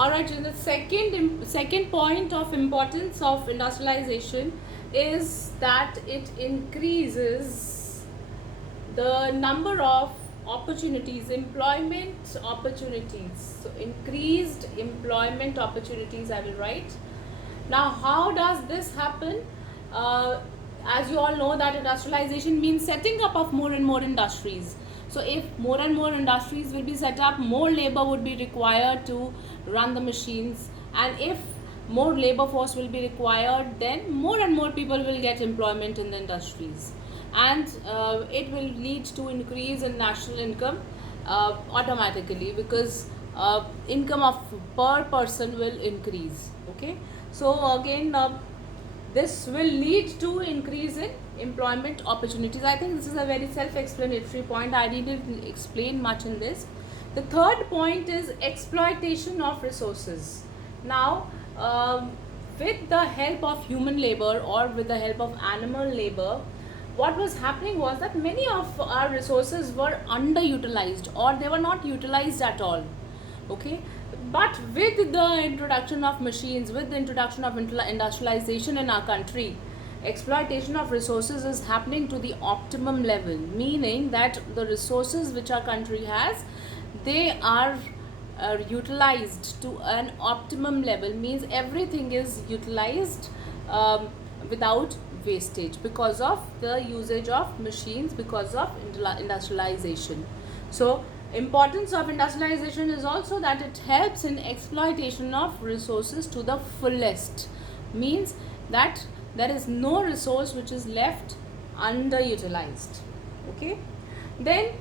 Alright, and the second point of importance of industrialization is that it increases the number of opportunities, employment opportunities. So increased employment opportunities, I will write. Now, how does this happen? As you all know, that industrialization means setting up of more and more industries. So if more and more industries will be set up, more labor would be required to run the machines, and if more labor force will be required, then more and more people will get employment in the industries, and it will lead to increase in national income automatically, because income of per person will increase. Okay, so again, this will lead to increase in employment opportunities. I think this is a very self-explanatory point. I didn't explain much in this. The third point is exploitation of resources. Now, with the help of human labor or with the help of animal labor, what was happening was that many of our resources were underutilized, or they were not utilized at all. Okay, but with the introduction of machines, with the introduction of industrialization in our country, exploitation of resources is happening to the optimum level, meaning that the resources which our country has, they are utilized to an optimum level, means everything is utilized without wastage because of the usage of machines, because of industrialization. So importance of industrialization is also that it helps in exploitation of resources to the fullest, means that there is no resource which is left underutilized. Okay, then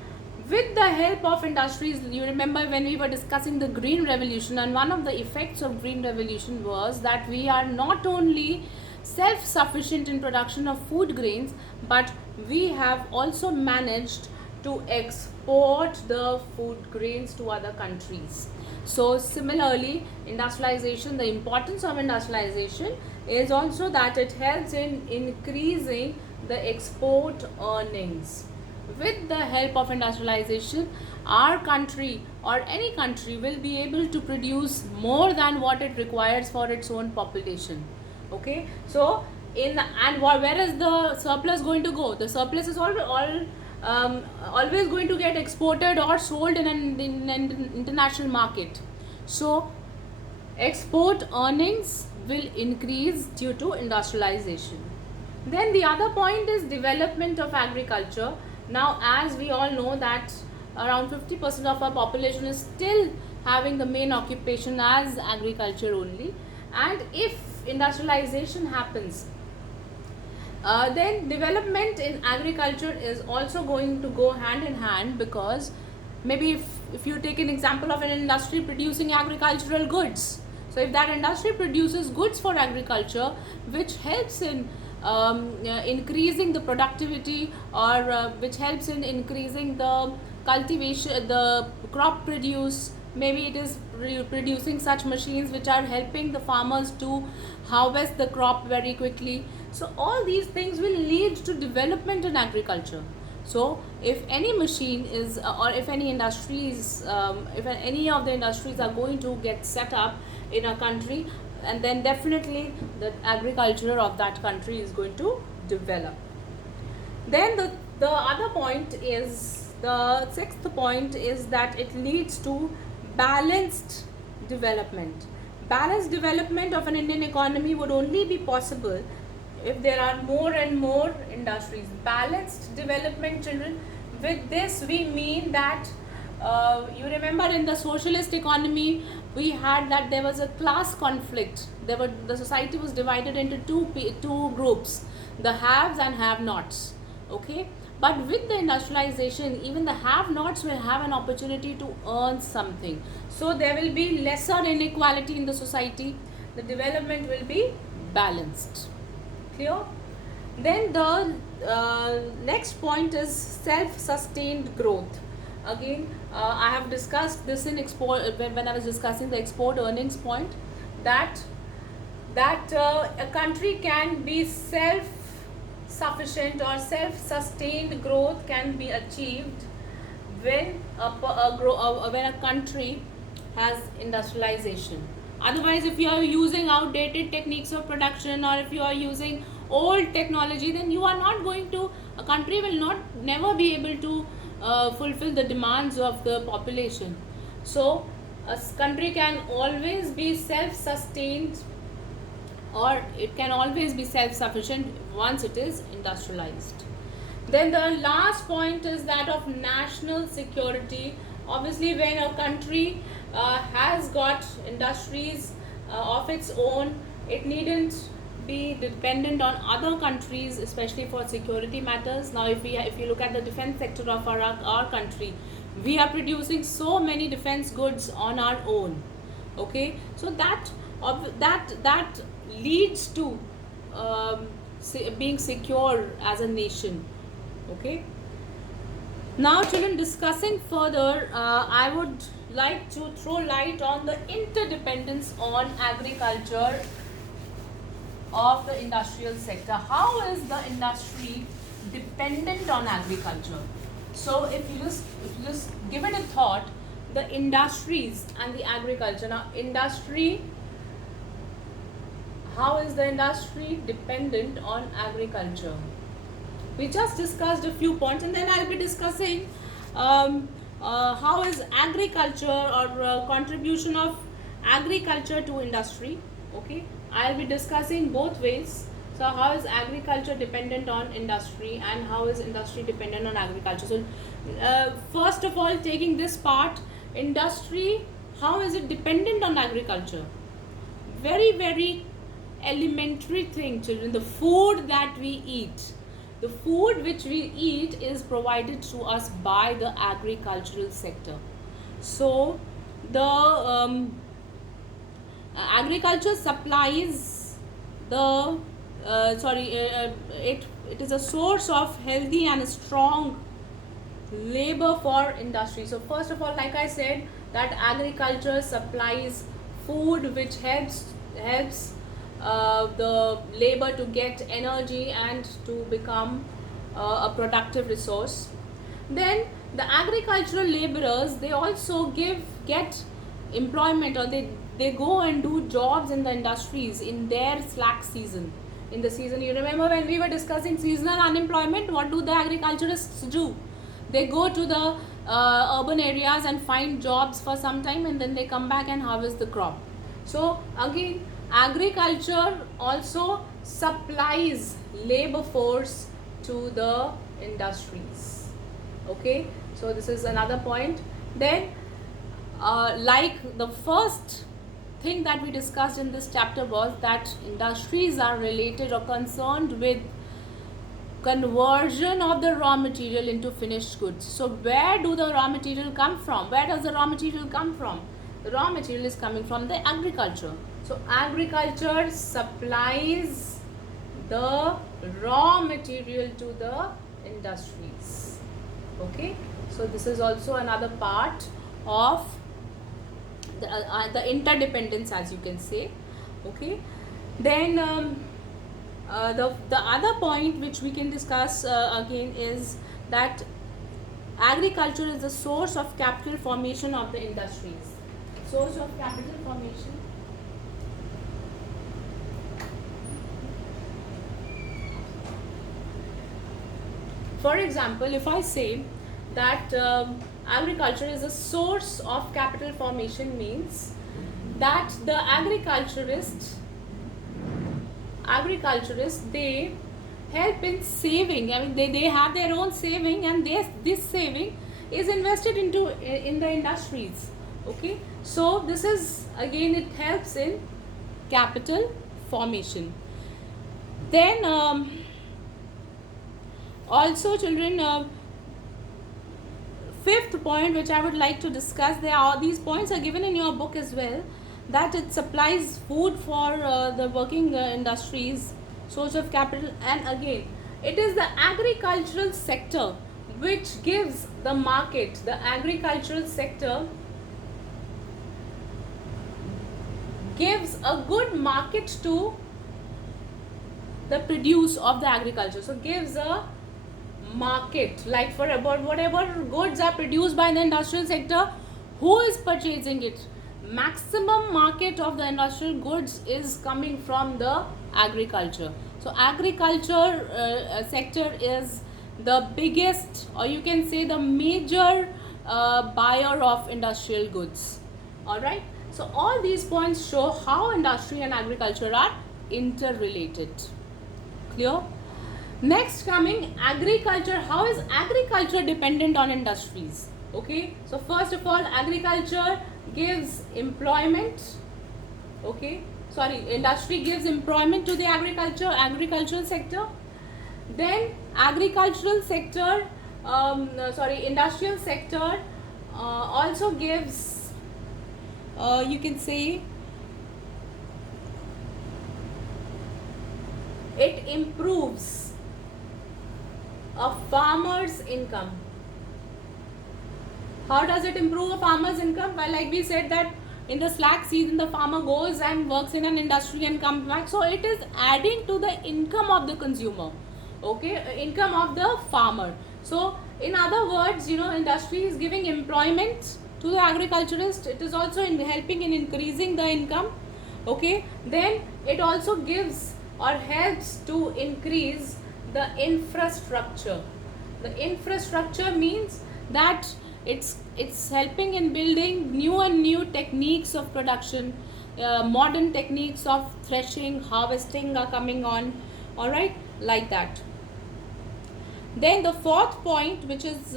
with the help of industries, you remember when we were discussing the green revolution, and one of the effects of green revolution was that we are not only self-sufficient in production of food grains, but we have also managed to export the food grains to other countries. So similarly, industrialization, the importance of industrialization is also that it helps in increasing the export earnings. With the help of industrialization, our country or any country will be able to produce more than what it requires for its own population. Okay, so where is the surplus going to go? The surplus is always going to get exported or sold in an international market. So export earnings will increase due to industrialization. Then the other point is development of agriculture. Now, as we all know that around 50% of our population is still having the main occupation as agriculture only, and if industrialization happens, then development in agriculture is also going to go hand in hand, because maybe if you take an example of an industry producing agricultural goods, so if that industry produces goods for agriculture which helps in increasing the productivity, or which helps in increasing the cultivation, the crop produce, maybe it is producing such machines which are helping the farmers to harvest the crop very quickly. So all these things will lead to development in agriculture. So if any machine is or if any industries, if any of the industries are going to get set up in a country, and then definitely the agriculture of that country is going to develop. Then the other point is, the sixth point is that it leads to balanced development. Balanced development of an Indian economy would only be possible if there are more and more industries. Balanced development, children, with this we mean that you remember in the socialist economy we had that there was a class conflict. The society was divided into two groups, the haves and have-nots. Okay, but with the industrialization, even the have-nots will have an opportunity to earn something. So there will be lesser inequality in the society. The development will be balanced. Clear? Then the next point is self-sustained growth. Again, I have discussed this in export when I was discussing the export earnings point, that a country can be self-sufficient or self-sustained growth can be achieved when a country has industrialization. Otherwise, if you are using outdated techniques of production, or if you are using old technology, then you are not going to, a country will not never be able to fulfill the demands of the population. So a country can always be self-sustained, or it can always be self-sufficient once it is industrialized. Then the last point is that of national security. Obviously, when a country has got industries of its own, it needn't be dependent on other countries, especially for security matters. Now, if you look at the defense sector of our country, we are producing so many defense goods on our own. Okay, so that leads to being secure as a nation. Okay, now children, discussing further, I would like to throw light on the interdependence on agriculture of the industrial sector. How is the industry dependent on agriculture? So if you just give it a thought, the industries and the agriculture. Now, industry, how is the industry dependent on agriculture? We just discussed a few points, and then I'll be discussing how is agriculture, or contribution of agriculture to industry. Okay, I'll be discussing both ways. So how is agriculture dependent on industry, and how is industry dependent on agriculture? So first of all, taking this part, industry, how is it dependent on agriculture? Very, very elementary thing, children. The food that we eat, the food which we eat is provided to us by the agricultural sector. So the agriculture supplies the it is a source of healthy and strong labor for industry. So first of all, like I said, that agriculture supplies food which helps the labor to get energy and to become a productive resource. Then the agricultural laborers, they also get employment, or they go and do jobs in the industries in their slack season. In the season, you remember when we were discussing seasonal unemployment, what do the agriculturists do? They go to the urban areas and find jobs for some time, and then they come back and harvest the crop. So again, agriculture also supplies labor force to the industries. Okay, so this is another point. Then like the first thing that we discussed in this chapter was that industries are related or concerned with conversion of the raw material into finished goods. So where do the raw material come from? Where does the raw material come from? The raw material is coming from the agriculture. So agriculture supplies the raw material to the industries. Okay, so this is also another part of the interdependence, as you can say. Okay, then the other point which we can discuss again is that agriculture is the source of capital formation of the industries. Source of capital formation. For example, if I say that agriculture is a source of capital formation, means that the agriculturists, they help in saving. I mean, they have their own saving, and this saving is invested in the industries. Okay, so this is again, it helps in capital formation. Then also, children, fifth point which I would like to discuss, these points are given in your book as well, that it supplies food for the working industries, source of capital, and again, it is the agricultural sector which gives the market. The agricultural sector gives a good market to the produce of the agriculture. So gives a market, like for about whatever goods are produced by the industrial sector, who is purchasing it? maximum market of the industrial goods is coming from the agriculture. So agriculture sector is the biggest, or you can say the major buyer of industrial goods. All right. So all these points show how industry and agriculture are interrelated. Clear? Next, coming agriculture. How is agriculture dependent on industries? Okay, so first of all, agriculture gives employment. Okay, sorry, industry gives employment to the agricultural sector. Then agricultural sector, industrial sector also gives, you can say, it improves a farmer's income. How does it improve a farmer's income? Well, like we said that in the slack season, the farmer goes and works in an industry and comes back. So it is adding to the income of the consumer. Okay, income of the farmer. So in other words, industry is giving employment to the agriculturist. It is also helping in increasing the income. Okay, then it also gives or helps to increase the infrastructure. The infrastructure means that it's helping in building new techniques of production. Modern techniques of threshing, harvesting are coming on. All right, like that. Then the fourth point, which is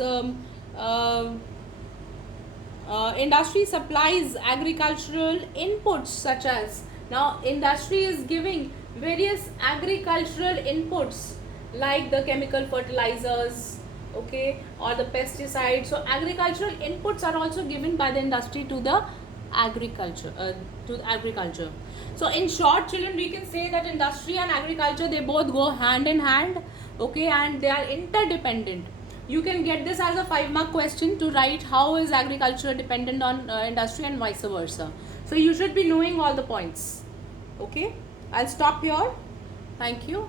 industry supplies agricultural inputs, such as, now industry is giving various agricultural inputs like the chemical fertilizers, okay, or the pesticides. So agricultural inputs are also given by the industry to the agriculture. So in short, children, we can say that industry and agriculture, they both go hand in hand, okay, and they are interdependent. You can get this as a 5-mark question to write how is agriculture dependent on industry and vice versa. So you should be knowing all the points. Okay, I'll stop here. Thank you.